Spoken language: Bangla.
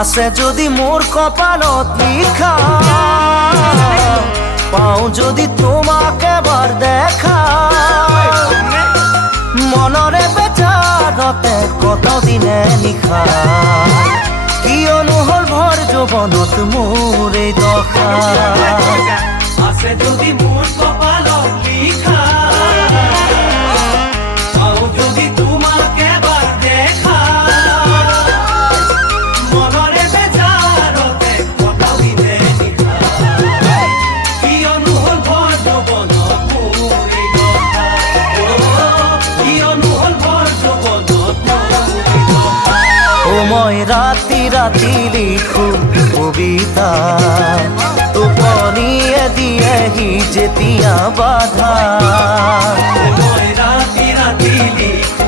আছে যদি মোর কপালত লিখা, পাও যদি তোমাকে এবার দেখা, মনরে বেচারতে কত দিনে নিশা, কিয়নো হল ভৰ যৌৱনত মোৰ এই দশা। আছে যদি মোর কপালত লিখা, পাও যদি তোমাকে এবার দেখা, মনরে বেজারতে কত দিনে নিশা, কিয়নো হল ভর যৌৱনত মোৰ এই দশা, কিয়নো হল ভর যৌৱনত মোৰ এই দশা। ও মই ৰাতি ৰাতি লিখো কবিতা, টোপনিয়ে দিয়েহি যেতিয়া বাধা। মই ৰাতি ৰাতি লিখো